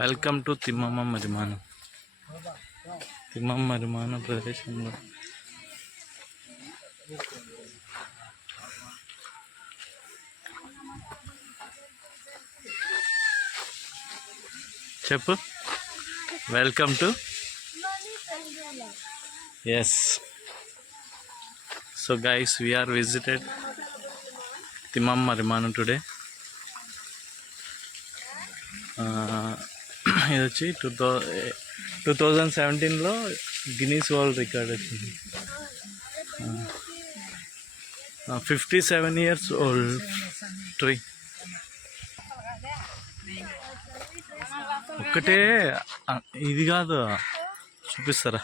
Welcome to Thimmamma Marrimanu. Thimmamma Marrimanu ప్రదేశంలో. చెప్పు. Welcome to. Yes so guys we are visited Thimmamma Marrimanu today ఇది వచ్చి two thou two thousand సెవెంటీన్లో Guinness world record వచ్చింది. Fifty seven years old tree. ఒక్కటే ఇది కాదు చూపిస్తారా?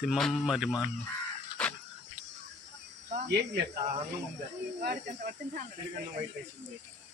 తిమ్మమ్మ మరి మా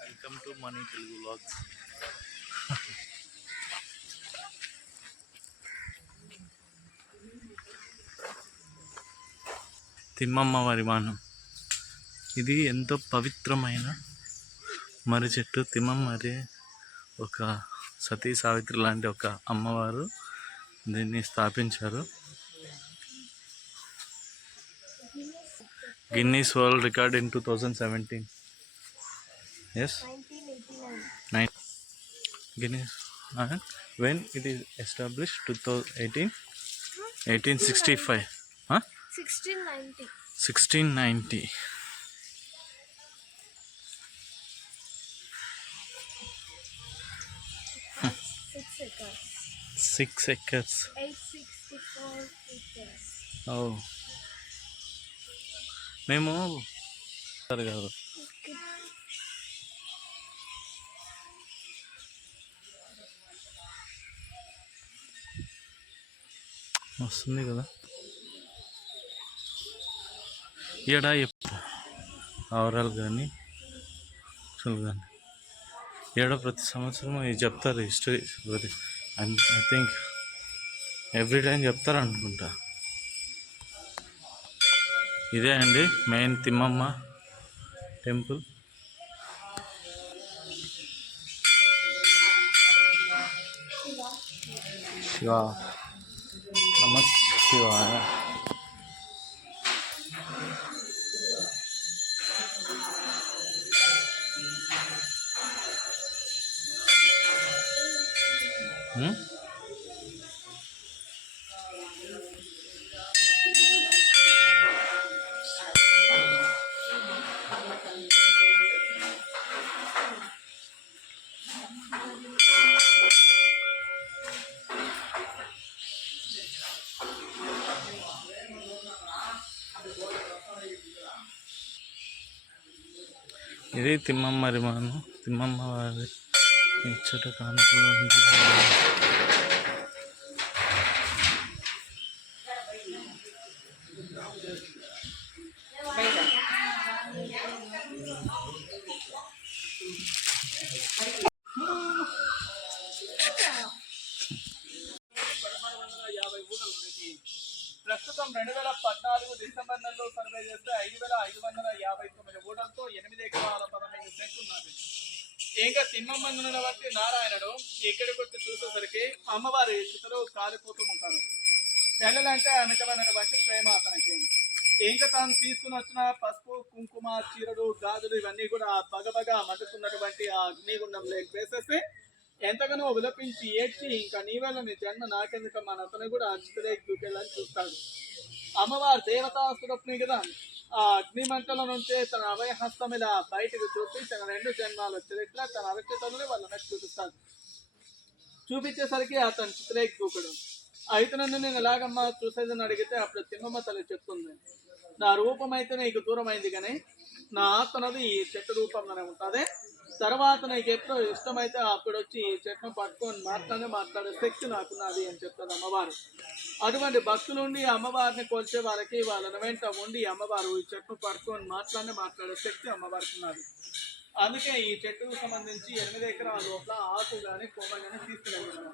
welcome to Mani Telugu logs Thimmamma వారి మానం ఇది ఎంతో పవిత్రమైన మర్రి చెట్టు. తిమ్మమ్మ మరి ఒక సతీ సావిత్రి లాంటి ఒక అమ్మవారు దీన్ని స్థాపించారు. Guinness world record in two thousand seventeen yes nine Guinness when it is establish two thousand eighteen eighteen sixty five sixteen ninety six acres ఓ మేము సరే కాదు. వస్తుంది కదా. ఈడ ఆవరాలు కానీ కానీ ఈడ ప్రతి సంవత్సరం ఇది చెప్తారు హిస్టరీ ప్రతి ఐ థింక్ ఎవ్రీ టైం చెప్తారనుకుంటా. ఇదే అండి మెయిన్ తిమ్మమ్మ టెంపుల్. శివ. నమస్ శివాయ. ఇది తిమ్మమ్మ రిమాను. తిమ్మమ్మ వారి ఇచ్చట కానుకలు ప్రస్తుతం రెండు వేల పద్నాలుగు డిసెంబర్ నెలలో సర్వే చేస్తే ఐదు వేల ఐదు వందల యాభై తొమ్మిది ఓటర్లతో ఎనిమిది ఎకరాల పదహైదు సెంట్లు ఉన్నది ఇంకా తిమ్మమ్మను బట్టి నారాయణుడు ఇక్కడికి వచ్చి చూసేసరికి అమ్మవారి స్థితిలో కాలిపోతూ ఉంటారు. పిల్లలంటే అమితమైనటువంటి ప్రేమ అతనికి. ఇంకా తాను తీసుకుని వచ్చిన పసుపు కుంకుమ చీరలు గాజులు ఇవన్నీ కూడా బగబగా మండుతున్నటువంటి ఆ అగ్నిగుండంలో వేసేసి ఎంతగానో విలపించి ఏడ్చి ఇంకా నీవేళ నీ జన్మ నాకెందుక మన అతను కూడా అచ్చుతలేకి దూకెళ్ళని చూస్తాడు. అమ్మవారు దేవతా స్వరూపిణి కదా ఆ అగ్నిమంటల నుంచే తన అభయహస్తం ఇలా బయటకు చూపి తన రెండు జన్మాలు చరిత్ర తన అరక్షతలను వాళ్ళ చూపిస్తాడు. చూపించేసరికి అతను చిత్రేకి దూకడు. అయితే నన్ను నేను ఎలాగమ్మా చూసేదని అడిగితే అప్పుడు తిమ్మమ్మ తల్లి చెప్తుంది. నా రూపం అయితే నీకు దూరం అయింది కానీ నా ఆత్మనది ఈ చెట్టు రూపంలోనే ఉంటుంది. తర్వాత నీకు ఎప్పుడో ఇష్టమైతే అప్పుడు వచ్చి ఈ చెట్టును పట్టుకొని మాట్లాడే మాట్లాడే శక్తి నాకున్నది అని చెప్తాడు అమ్మవారు. అటువంటి భక్తులుండి అమ్మవారిని కొలిచే వారికి వాళ్ళని వెంట ఉండి అమ్మవారు ఈ చెట్టును పట్టుకొని మాట్లాడే మాట్లాడే శక్తి అమ్మవారికి ఉన్నది అందుకే ఈ చెట్టుకు సంబంధించి ఎనిమిది ఎకరాల లోపల ఆకు కానీ కొమ్మ కానీ తీసుకునేవారు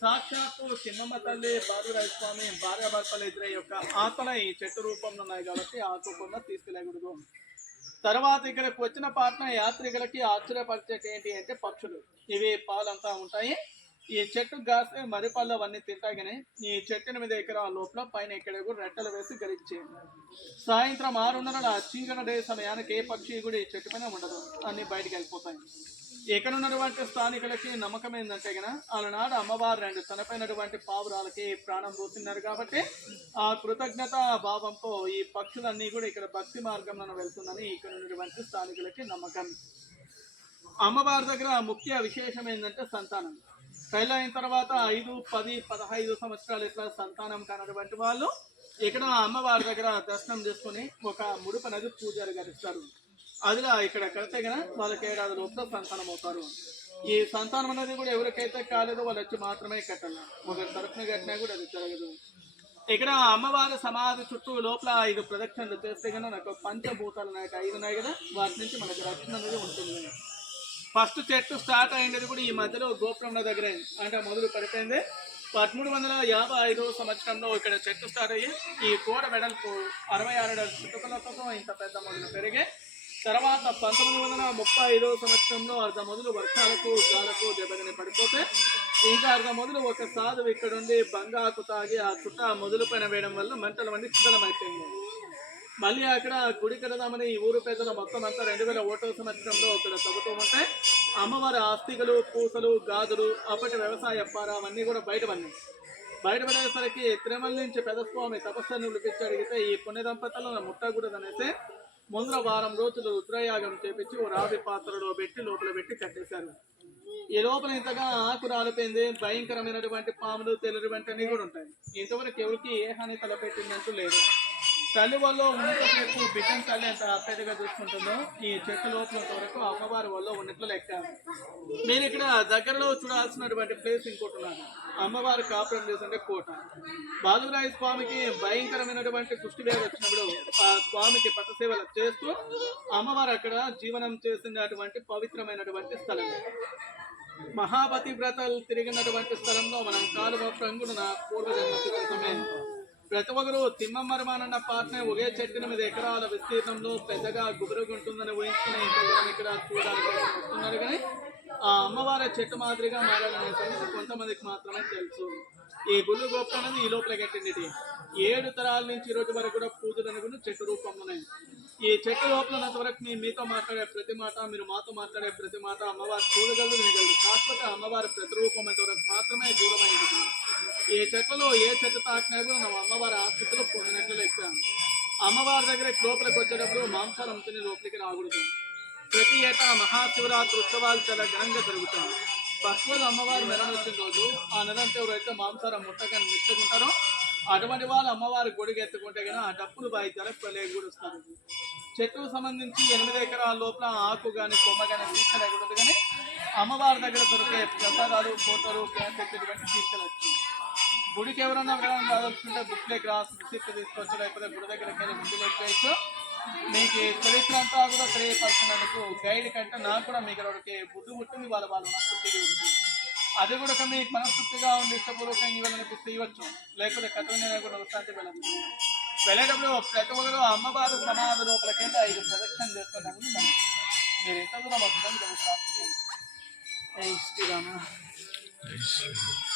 సాక్షాత్తు చిన్నమ్మ తల్లి బాలురాజ స్వామి భార్యాభర్తలు ఎదురయ్యే యొక్క ఆత్మల ఈ చెట్టు రూపంలో ఉన్నాయి కాబట్టి ఆకు కొమ్మ తీసుకెళ్ళకూడదు. తర్వాత ఇక్కడికి వచ్చిన పాటన యాత్రికులకి ఆశ్చర్యపరిచేటి ఏంటి అంటే పక్షులు. ఇవి పాలంతా ఉంటాయి. ఈ చెట్టు కాస్తే మరి పళ్ళు అవన్నీ తింటాయి కానీ ఈ చెట్టు ఎనిమిది ఎకరాల లోపల పైన ఎక్కడ కూడా రెట్టలు వేసి గరించేయండి సాయంత్రం ఆరున్నర చీకటి డే సమయానికి ఏ పక్షి కూడా ఈ చెట్టు పైన ఉండదు. అన్ని బయటకు వెళ్ళిపోతాయి. ఇక్కడ ఉన్నటువంటి స్థానికులకి నమ్మకం ఏంటంటే గన అలనాడు అమ్మవారు రెండు చనిపోయినటువంటి పావురాలకి ప్రాణం పోతున్నారు కాబట్టి ఆ కృతజ్ఞత భావంతో ఈ పక్షులన్నీ కూడా ఇక్కడ భక్తి మార్గంలో వెళ్తుందని ఇక్కడ ఉన్నటువంటి స్థానికులకి నమ్మకం. అమ్మవారి దగ్గర ముఖ్య విశేషం ఏంటంటే సంతానం. పెళ్ళైన తర్వాత ఐదు పది పదహైదు సంవత్సరాలు ఇట్లా సంతానం కానటువంటి వాళ్ళు ఇక్కడ అమ్మవారి దగ్గర దర్శనం చేసుకుని ఒక ముడుపు పూజలు పూజారి గడిస్తారు అదిలా ఇక్కడ కడితే కదా వాళ్ళకి ఏడాది లోపల సంతానం అవుతారు. ఈ సంతానం అనేది కూడా ఎవరికైతే కాలేదో వాళ్ళు వచ్చి మాత్రమే కట్టాలి. ఒకరి తరఫున కట్టినా కూడా అది జరగదు. ఇక్కడ అమ్మవారి సమాధి చుట్టూ లోపల ఐదు ప్రదక్షిణలు చేస్తే కనుక నాకు పంచభూతాలు నాకు ఐదు ఉన్నాయి కదా వాటి నుంచి మనకి రక్షణ అనేది ఉంటుంది. ఫస్ట్ చెట్టు స్టార్ట్ అయినది కూడా ఈ మధ్యలో గోపురంలో దగ్గర. అంటే మొదలు పడిపోయింది. పదమూడు వందల యాభై ఐదో సంవత్సరంలో ఇక్కడ చెట్టు స్టార్ట్ అయ్యి ఈ గోడ వెడల్పు అరవై ఆరు చుట్టుకల కోసం ఇంత పెద్ద మొదలు పెరిగి తర్వాత పంతొమ్మిది వందల ముప్పై ఐదో సంవత్సరంలో అర్ధ మొదలు వర్షాలకు గాలకు దెబ్బతిని పడిపోతే ఇంకా అర్ధ మొదలు ఒక సాధువు ఇక్కడ ఉండి బంగాకు తాగి ఆ చుట్ట మొదలు పైన వేయడం వల్ల మంటలు వండి శిథిలమైపోయింది మళ్ళీ అక్కడ గుడి కడదామని ఈ ఊరు పెద్దల మొత్తం అంతా రెండు వేల ఓటో సంవత్సరంలో ఇక్కడ తగ్గుతూ ఉంటే అమ్మవారి ఆస్తికలు పూసలు గాజులు అప్పటి వ్యవసాయ అప్పార అవన్నీ కూడా బయటపడినాయి బయటపడేసరికి తిరుమల నుంచి పెదస్వామి తపస్సును పిలిపించి అడిగితే ఈ పుణ్య దంపతులను ముట్టకూడదనేసి ముందర వారం రోజులు రుద్రయాగం చేపించి ఓ రావి పాత్రలో పెట్టి లోపల పెట్టి కట్టేశారు. ఈ లోపల ఇంతగా ఆకు రాలిపోయింది భయంకరమైనటువంటి పాములు తెల్లటువంటి కూడా ఉంటాయి. ఇంతవరకు ఎవరికి ఏ హాని తలపెట్టిందంటూ లేదు. తల్లి వల్ల ఉన్నంతసేపు బిడ్డను తల్లి ఎంత ఆప్యాయతగా చూసుకుంటుందో ఈ చెట్టు లోపలంత వరకు అమ్మవారి వల్ల ఉన్నట్లు లెక్క. నేను ఇక్కడ దగ్గరలో చూడాల్సినటువంటి ప్లేస్ ఇంకోటి ఉన్నాను అమ్మవారి కాపురం ప్లేస్ అంటే కోట. బాలురాయి స్వామికి భయంకరమైనటువంటి కుష్టి వ్యాధి వచ్చినప్పుడు ఆ స్వామికి పట్టసేవలు చేస్తూ అమ్మవారు అక్కడ జీవనం చేసినటువంటి పవిత్రమైనటువంటి స్థలం. మహాపతి వ్రతలు తిరిగినటువంటి స్థలంలో మనం కాలువ రంగున పూర్వజన్మ ప్రతి ఒక్కరు తిమ్మమ్మరమానన్న పాటనే ఒకే చెట్టు ఎనిమిది ఎకరాల విస్తీర్ణంలో పెద్దగా గుబురుగుంటుందని ఊహించుకుని ఇంకొకరు ఇక్కడ చూడడానికి వస్తున్నారు కానీ ఆ అమ్మవారి చెట్టు మాదిరిగా మారాలనే సంగతి కొంతమందికి మాత్రమే తెలుసు. ఈ గుళ్ళు గొప్ప అనేది ఈ లోపల కట్టింది ఏడు తరాల నుంచి ఈ రోజు వరకు కూడా పూజలు అనుకుని చెట్టు రూపంలోనే. ఈ చెట్టు లోపల ఉన్నంత వరకు నేను మీతో మాట్లాడే ప్రతి మాట మీరు మాతో మాట్లాడే ప్రతి మాట అమ్మవారు చూడగలదు వినగలదు కాకపోతే అమ్మవారి ప్రతిరూపమైనంత వరకు మాత్రమే దూరమైంది. ఈ చెట్లలో ఏ చెట్టు తాకినా కూడా మనం అమ్మవారి ఆస్తులు పొందినట్లు లెక్క. అమ్మవారి దగ్గర లోపలికి వచ్చేటప్పుడు మాంసాలు అమ్ముకుని లోపలికి రాకూడదు. ప్రతి ఏటా మహాశివరాత్రి ఉత్సవాలు చాలా ఘనంగా జరుగుతాయి. పశువులు అమ్మవారు మెరణ వచ్చిన రోజు ఆ నెలంతా ఎవరైతే మాంసారం ముట్టకని మెచ్చుకుంటారో అటువంటి వాళ్ళు అమ్మవారి గొడుగు ఎత్తుకుంటే కానీ ఆ డప్పులు బాయి పెళ్ళి కూడా వస్తారు చెట్టుకు సంబంధించి ఎనిమిది ఎకరాల లోపల ఆకు కానీ కొమ్మ కానీ తీసుకెళ్ళకూడదు కానీ అమ్మవారి దగ్గర దొరికే ప్రసాదాలు ఫోటోలు క్యాసెట్ తీసుకెళ్ళచ్చు. గుడికి ఎవరన్నా వెళ్ళడం కావాల్సింటే బుక్లెక్ రాసి రిసిప్ట్ తీసుకోవచ్చు లేకపోతే గుడి దగ్గరికి వెళ్ళి ముందు వేయచ్చు మీకు చరిత్ర అంతా కూడా తెలియపరచినందుకు గైడ్ కంటే నాకు కూడా మీకు ఒకటి బుద్ధి పుట్టింది వాళ్ళ వాళ్ళ మనస్ఫూర్తిగా ఉంది అది కూడా ఒక మీకు మనస్ఫూర్తిగా ఉండి ఇష్టపూర్వకంగా ఇవ్వాలనిపిస్తే ఇవ్వచ్చు లేకపోతే కథ కూడా వస్తాంటే వెళ్ళదు వెళ్ళేటప్పుడు ప్రతి ఒక్కరు అమ్మవారు సమాధి లోపలికి వెళ్ళి ఐదు ప్రదక్షిణ చేసుకున్నాము మీరు ఎంత కూడా మొత్తం తెలుసు జై శ్రీరామ. జై